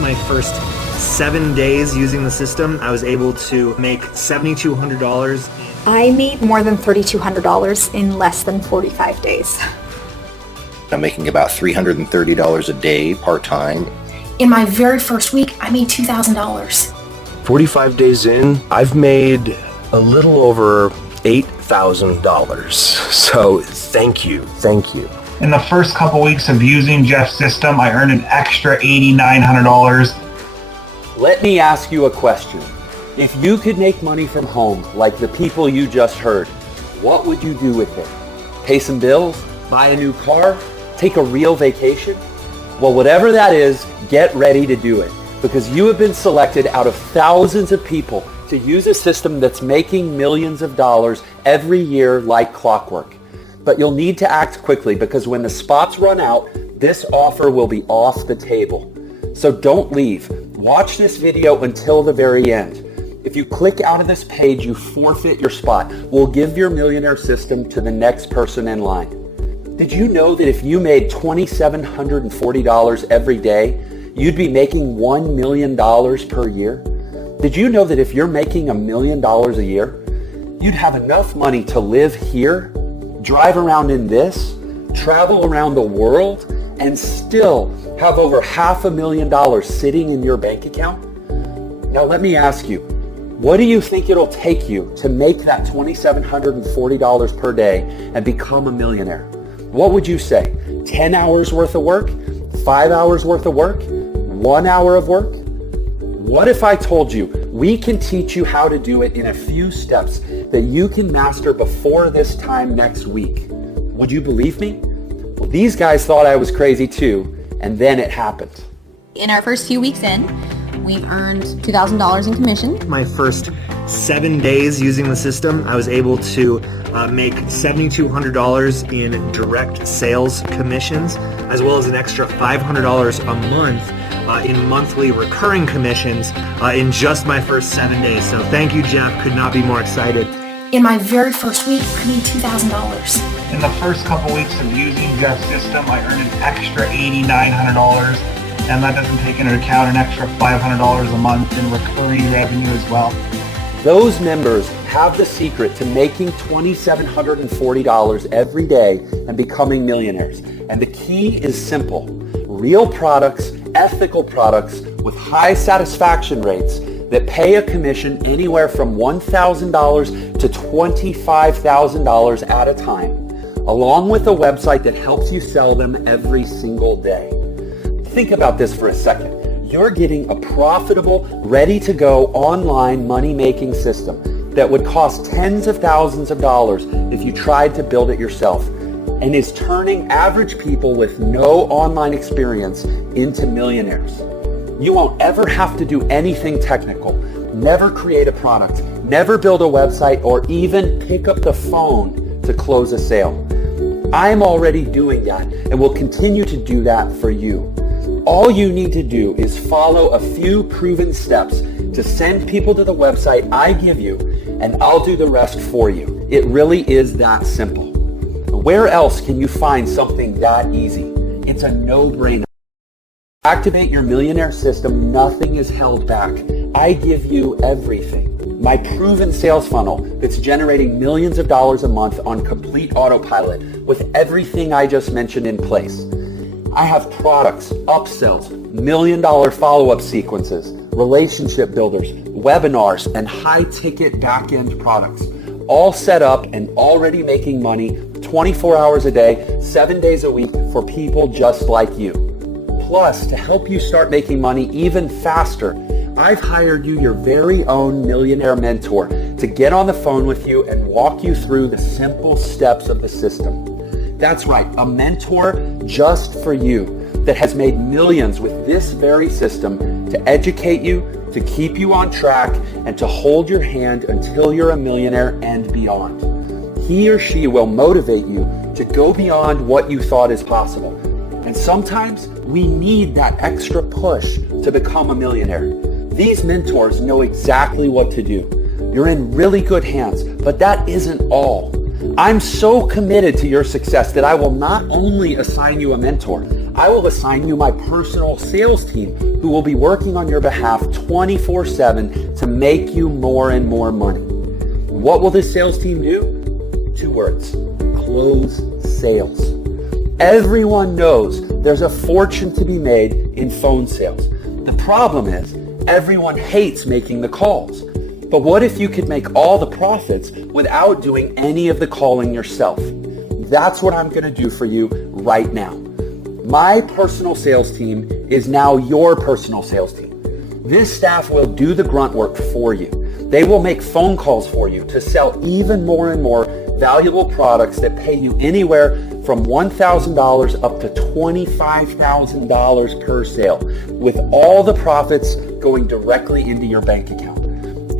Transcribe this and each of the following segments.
My first 7 days using the system, I was able to make $7,200. I made more than $3,200 in less than 45 days. I'm making about $330 a day part-time. In my very first week, I made $2,000. 45 days in, I've made a little over $8,000. So thank you. In the first couple weeks of using Jeff's system, I earned an extra $8,900. Let me ask you a question. If you could make money from home like the people you just heard, what would you do with it? Pay some bills? Buy a new car? Take a real vacation? Well, whatever that is, get ready to do it, because you have been selected out of thousands of people to use a system that's making millions of dollars every year like clockwork. But you'll need to act quickly, because when the spots run out, this offer will be off the table. So don't leave. Watch this video until the very end. If you click out of this page, you forfeit your spot. We'll give your millionaire system to the next person in line. Did you know that if you made $2,740 every day, you'd be making $1 million per year? Did you know that if you're making $1 million a year, you'd have enough money to live here, drive around in this, travel around the world, and still have over $500,000 sitting in your bank account? Now let me ask you, what do you think it'll take you to make that $2,740 per day and become a millionaire? What would you say? 10 hours worth of work? 5 hours worth of work? 1 hour of work? What if I told you we can teach you how to do it in a few steps that you can master before this time next week? Would you believe me? Well, these guys thought I was crazy too, and then it happened. In our first few weeks in, we've earned $2,000 in commission. My first 7 days using the system, I was able to make $7,200 in direct sales commissions, as well as an extra $500 a month in monthly recurring commissions in just my first 7 days. So thank you, Jeff. Could not be more excited. In my very first week, I made $2,000. In the first couple weeks of using Jeff's system, I earned an extra $8,900, and that doesn't take into account an extra $500 a month in recurring revenue as well. Those members have the secret to making $2,740 every day and becoming millionaires. And the key is simple. Real products, ethical products with high satisfaction rates that pay a commission anywhere from $1,000 to $25,000 at a time, along with a website that helps you sell them every single day. Think about this for a second. You're getting a profitable, ready-to-go online money-making system that would cost tens of thousands of dollars if you tried to build it yourself, and is turning average people with no online experience into millionaires. You won't ever have to do anything technical, never create a product, never build a website, or even pick up the phone to close a sale. I'm already doing that and will continue to do that for you. All you need to do is follow a few proven steps to send people to the website I give you, and I'll do the rest for you. It really is that simple. Where else can you find something that easy? It's a no-brainer. Activate your millionaire system. Nothing is held back. I give you everything. My proven sales funnel that's generating millions of dollars a month on complete autopilot with everything I just mentioned in place. I have products, upsells, million-dollar follow-up sequences, relationship builders, webinars, and high-ticket back-end products, all set up and already making money 24 hours a day, 7 days a week for people just like you. Plus, to help you start making money even faster, I've hired you your very own millionaire mentor to get on the phone with you and walk you through the simple steps of the system. That's right, a mentor just for you that has made millions with this very system to educate you, to keep you on track, and to hold your hand until you're a millionaire and beyond. He or she will motivate you to go beyond what you thought is possible. And sometimes we need that extra push to become a millionaire. These mentors know exactly what to do. You're in really good hands, but that isn't all. I'm so committed to your success that I will not only assign you a mentor, I will assign you my personal sales team who will be working on your behalf 24/7 to make you more and more money. What will this sales team do? 2 words: close sales. Everyone knows there's a fortune to be made in phone sales. The problem is everyone hates making the calls. But what if you could make all the profits without doing any of the calling yourself? That's what I'm going to do for you right now. My personal sales team is now your personal sales team. This staff will do the grunt work for you. They will make phone calls for you to sell even more and more valuable products that pay you anywhere from $1,000 up to $25,000 per sale, with all the profits going directly into your bank account.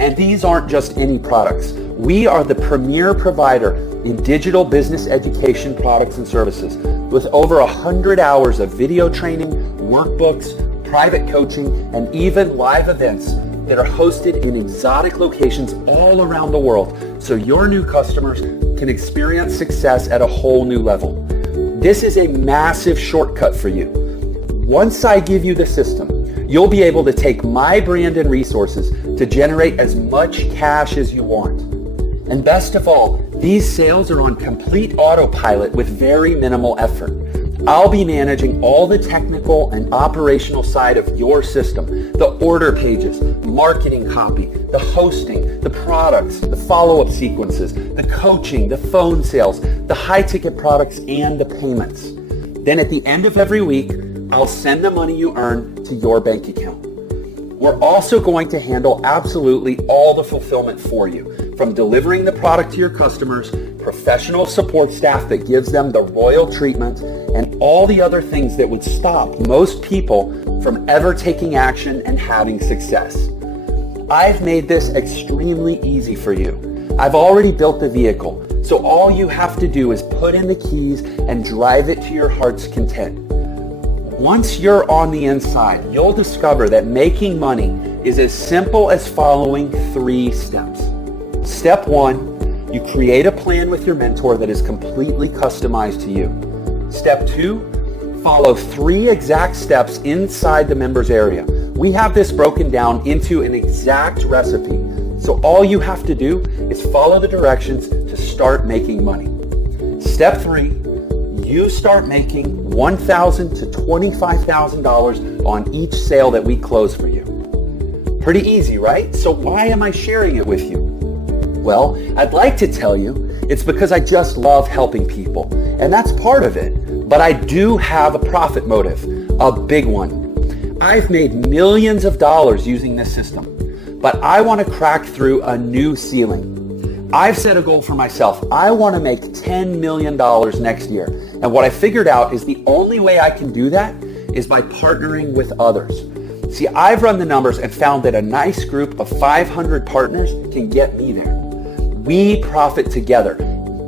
And these aren't just any products. We are the premier provider in digital business education products and services with over 100 hours of video training, workbooks, private coaching, and even live events that are hosted in exotic locations all around the world so your new customers can experience success at a whole new level. This is a massive shortcut for you. Once I give you the system, you'll be able to take my brand and resources to generate as much cash as you want. And best of all, these sales are on complete autopilot with very minimal effort. I'll be managing all the technical and operational side of your system, the order pages, marketing copy, the hosting, the products, the follow-up sequences, the coaching, the phone sales, the high-ticket products, and the payments. Then at the end of every week, I'll send the money you earn to your bank account. We're also going to handle absolutely all the fulfillment for you, from delivering the product to your customers, professional support staff that gives them the royal treatment, and all the other things that would stop most people from ever taking action and having success. I've made this extremely easy for you. I've already built the vehicle, so all you have to do is put in the keys and drive it to your heart's content. Once you're on the inside, you'll discover that making money is as simple as following 3 steps. Step 1, you create a plan with your mentor that is completely customized to you. Step 2, follow 3 exact steps inside the members area. We have this broken down into an exact recipe. So all you have to do is follow the directions to start making money. Step 3, you start making $1,000 to $25,000 on each sale that we close for you. Pretty easy, right? So why am I sharing it with you? Well, I'd like to tell you it's because I just love helping people, and that's part of it. But I do have a profit motive, a big one. I've made millions of dollars using this system, but I want to crack through a new ceiling. I've set a goal for myself. I want to make $10 million next year. And what I figured out is the only way I can do that is by partnering with others. See, I've run the numbers and found that a nice group of 500 partners can get me there. We profit together.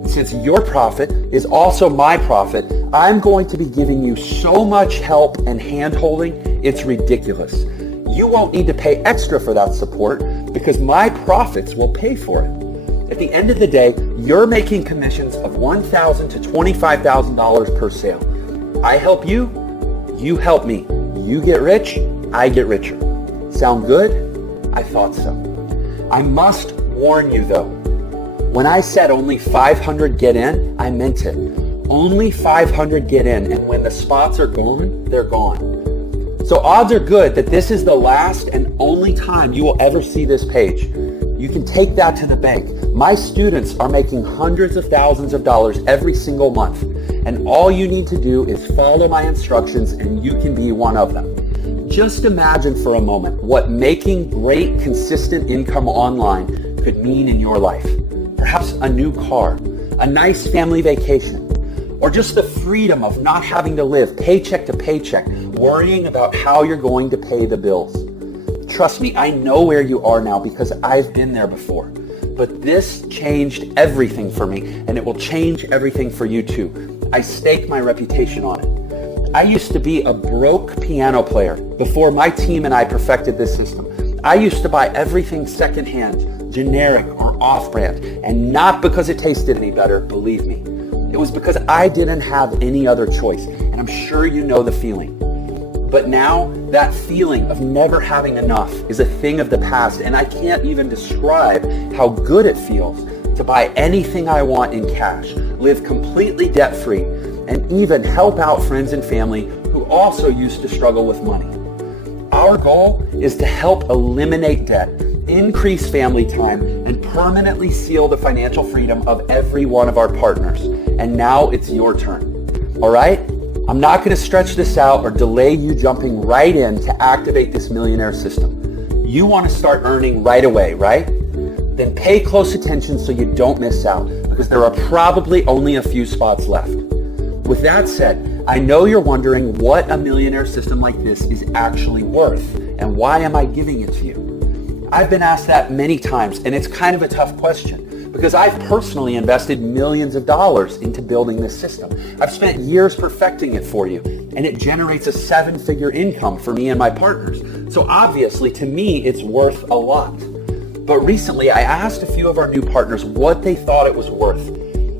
Since your profit is also my profit, I'm going to be giving you so much help and hand-holding, it's ridiculous. You won't need to pay extra for that support because my profits will pay for it. At the end of the day, you're making commissions of $1,000 to $25,000 per sale. I help you, you help me. You get rich, I get richer. Sound good? I thought so. I must warn you though. When I said only 500 get in, I meant it. Only 500 get in, and when the spots are gone, they're gone. So odds are good that this is the last and only time you will ever see this page. You can take that to the bank. My students are making hundreds of thousands of dollars every single month, and all you need to do is follow my instructions and you can be one of them. Just imagine for a moment what making great, consistent income online could mean in your life. Perhaps a new car, a nice family vacation, or just the freedom of not having to live paycheck to paycheck, worrying about how you're going to pay the bills. Trust me, I know where you are now because I've been there before. But this changed everything for me, and it will change everything for you too. I stake my reputation on it. I used to be a broke piano player before my team and I perfected this system. I used to buy everything secondhand, generic or off-brand, and not because it tasted any better, believe me. It was because I didn't have any other choice, and I'm sure you know the feeling. But now, that feeling of never having enough is a thing of the past, and I can't even describe how good it feels to buy anything I want in cash, live completely debt-free, and even help out friends and family who also used to struggle with money. Our goal is to help eliminate debt, increase family time, and permanently seal the financial freedom of every one of our partners. And now it's your turn. All right? I'm not going to stretch this out or delay you jumping right in to activate this millionaire system. You want to start earning right away, right? Then pay close attention so you don't miss out, because there are probably only a few spots left. With that said, I know you're wondering what a millionaire system like this is actually worth, and why am I giving it to you? I've been asked that many times, and it's kind of a tough question, because I've personally invested millions of dollars into building this system. I've spent years perfecting it for you, and it generates a 7-figure income for me and my partners. So obviously, to me, it's worth a lot. But recently, I asked a few of our new partners what they thought it was worth,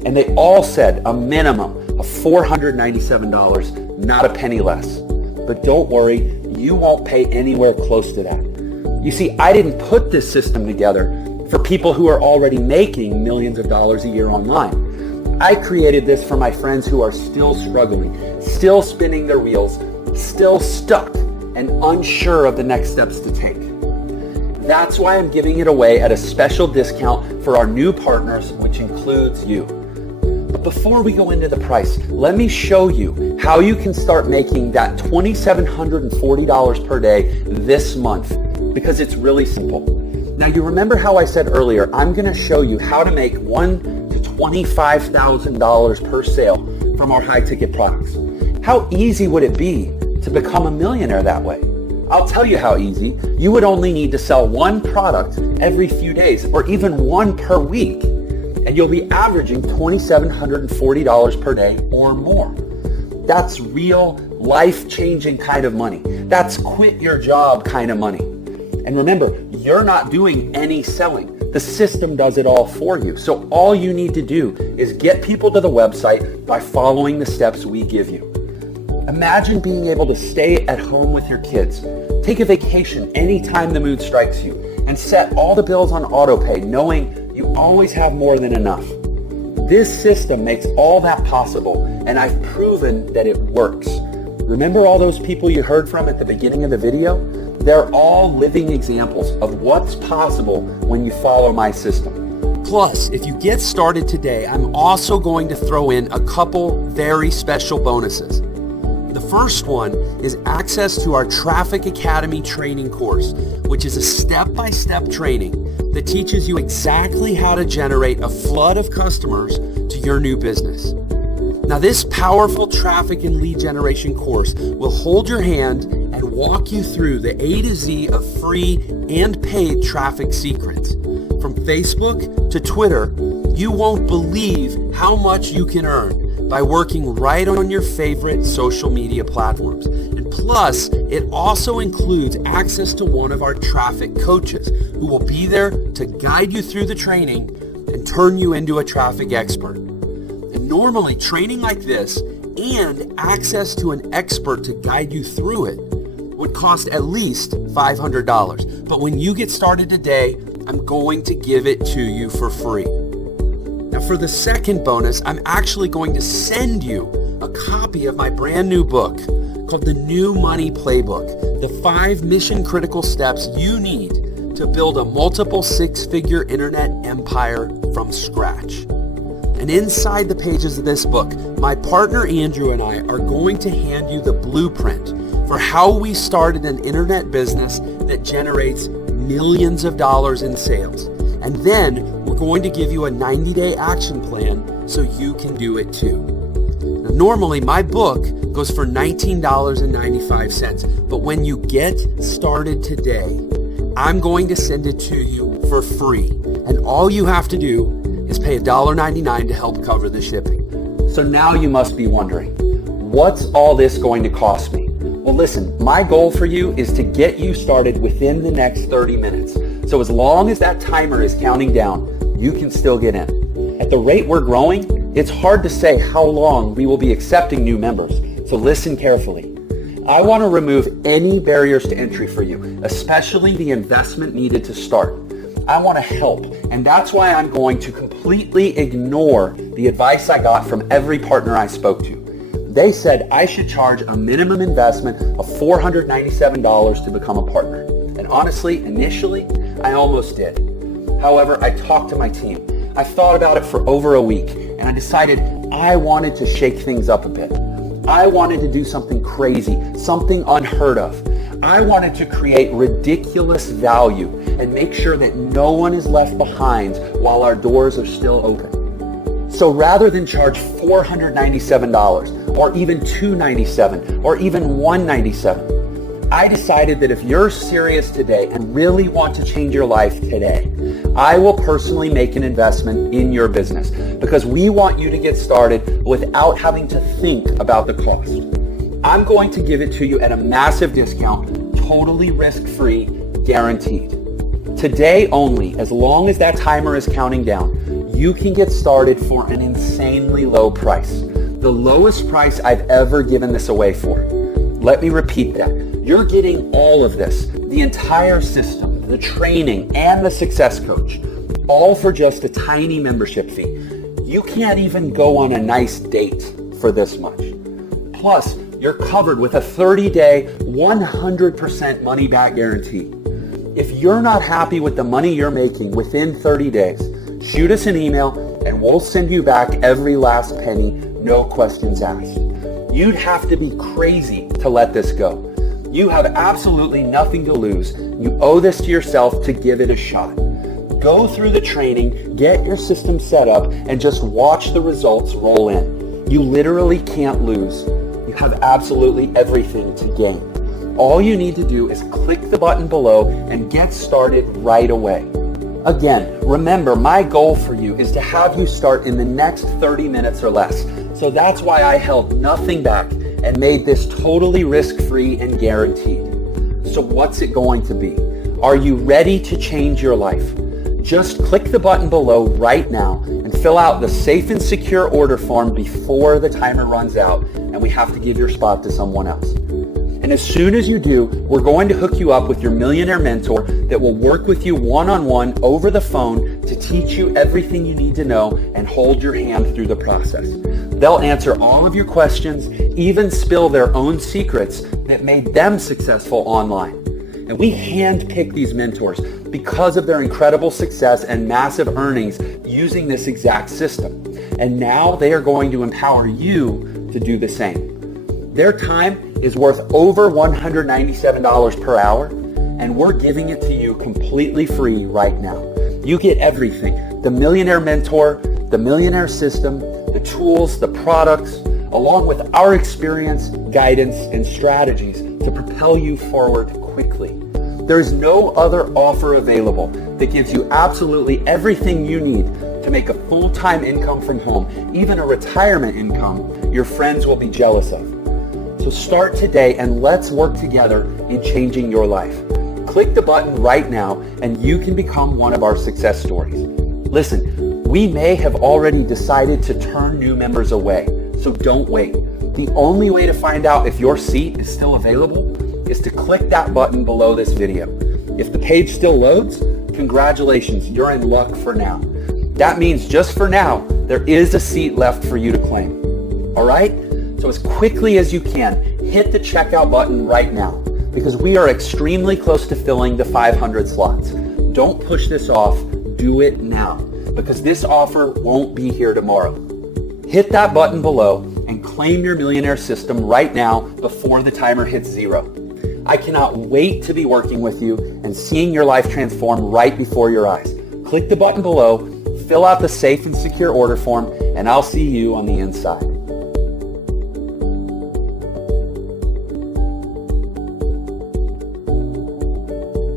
and they all said a minimum of $497, not a penny less. But don't worry, you won't pay anywhere close to that. You see, I didn't put this system together for people who are already making millions of dollars a year online. I created this for my friends who are still struggling, still spinning their wheels, still stuck, and unsure of the next steps to take. That's why I'm giving it away at a special discount for our new partners, which includes you. But before we go into the price, let me show you how you can start making that $2,740 per day this month, because it's really simple. Now, you remember how I said earlier, I'm going to show you how to make $1,000 to $25,000 per sale from our high-ticket products. How easy would it be to become a millionaire that way? I'll tell you how easy. You would only need to sell one product every few days, or even one per week, and you'll be averaging $2,740 per day or more. That's real, life-changing kind of money. That's quit your job kind of money. And remember, you're not doing any selling. The system does it all for you. So all you need to do is get people to the website by following the steps we give you. Imagine being able to stay at home with your kids, take a vacation anytime the mood strikes you, and set all the bills on autopay, knowing you always have more than enough. This system makes all that possible, and I've proven that it works. Remember all those people you heard from at the beginning of the video? They're all living examples of what's possible when you follow my system. Plus, if you get started today, I'm also going to throw in a couple very special bonuses. The first one is access to our Traffic Academy training course, which is a step-by-step training that teaches you exactly how to generate a flood of customers to your new business. Now, this powerful traffic and lead generation course will hold your hand and walk you through the A to Z of free and paid traffic secrets. From Facebook to Twitter, you won't believe how much you can earn by working right on your favorite social media platforms. And plus, it also includes access to one of our traffic coaches who will be there to guide you through the training and turn you into a traffic expert. And normally, training like this and access to an expert to guide you through it would cost at least $500. But when you get started today, I'm going to give it to you for free. Now, for the second bonus, I'm actually going to send you a copy of my brand new book called The New Money Playbook, the 5 mission-critical steps you need to build a multiple 6-figure internet empire from scratch. And inside the pages of this book, my partner Andrew and I are going to hand you the blueprint for how we started an internet business that generates millions of dollars in sales. And then we're going to give you a 90-day action plan so you can do it too. Now, normally my book goes for $19.95, but when you get started today, I'm going to send it to you for free. And all you have to do is pay $1.99 to help cover the shipping. So now you must be wondering, what's all this going to cost me? Well, listen, my goal for you is to get you started within the next 30 minutes. So as long as that timer is counting down, you can still get in. At the rate we're growing, it's hard to say how long we will be accepting new members. So listen carefully. I want to remove any barriers to entry for you, especially the investment needed to start. I want to help, and that's why I'm going to completely ignore the advice I got from every partner I spoke to. They said I should charge a minimum investment of $497 to become a partner. And honestly, initially, I almost did. However, I talked to my team. I thought about it for over a week, and I decided I wanted to shake things up a bit. I wanted to do something crazy, something unheard of. I wanted to create ridiculous value and make sure that no one is left behind while our doors are still open. So rather than charge $497 or even $297 or even $197, I decided that if you're serious today and really want to change your life today, I will personally make an investment in your business because we want you to get started without having to think about the cost. I'm going to give it to you at a massive discount, totally risk-free, guaranteed. Today only, as long as that timer is counting down, you can get started for an insanely low price. The lowest price I've ever given this away for. Let me repeat that. You're getting all of this, the entire system, the training, and the success coach, all for just a tiny membership fee. You can't even go on a nice date for this much. Plus, you're covered with a 30-day, 100% money-back guarantee. If you're not happy with the money you're making within 30 days, shoot us an email and we'll send you back every last penny, no questions asked. You'd have to be crazy to let this go. You have absolutely nothing to lose. You owe this to yourself to give it a shot. Go through the training, get your system set up, and just watch the results roll in. You literally can't lose. You have absolutely everything to gain. All you need to do is click the button below and get started right away. Again, remember, my goal for you is to have you start in the next 30 minutes or less. So that's why I held nothing back and made this totally risk-free and guaranteed. So what's it going to be? Are you ready to change your life? Just click the button below right now and fill out the safe and secure order form before the timer runs out and we have to give your spot to someone else. And as soon as you do, we're going to hook you up with your millionaire mentor that will work with you one-on-one over the phone to teach you everything you need to know and hold your hand through the process. They'll answer all of your questions, even spill their own secrets that made them successful online. And we handpick these mentors because of their incredible success and massive earnings using this exact system. And now they are going to empower you to do the same. Their time is worth over $197 per hour, and we're giving it to you completely free right now. You get everything: the millionaire mentor, the millionaire system, the tools, the products, along with our experience, guidance, and strategies to propel you forward quickly. There is no other offer available that gives you absolutely everything you need to make a full-time income from home, even a retirement income your friends will be jealous of. So start today and let's work together in changing your life. Click the button right now and you can become one of our success stories. Listen, we may have already decided to turn new members away, so don't wait. The only way to find out if your seat is still available is to click that button below this video. If the page still loads, congratulations, you're in luck for now. That means just for now, there is a seat left for you to claim. All right? So as quickly as you can, hit the checkout button right now because we are extremely close to filling the 500 slots. Don't push this off. Do it now because this offer won't be here tomorrow. Hit that button below and claim your millionaire system right now before the timer hits 0. I cannot wait to be working with you and seeing your life transform right before your eyes. Click the button below, fill out the safe and secure order form, and I'll see you on the inside.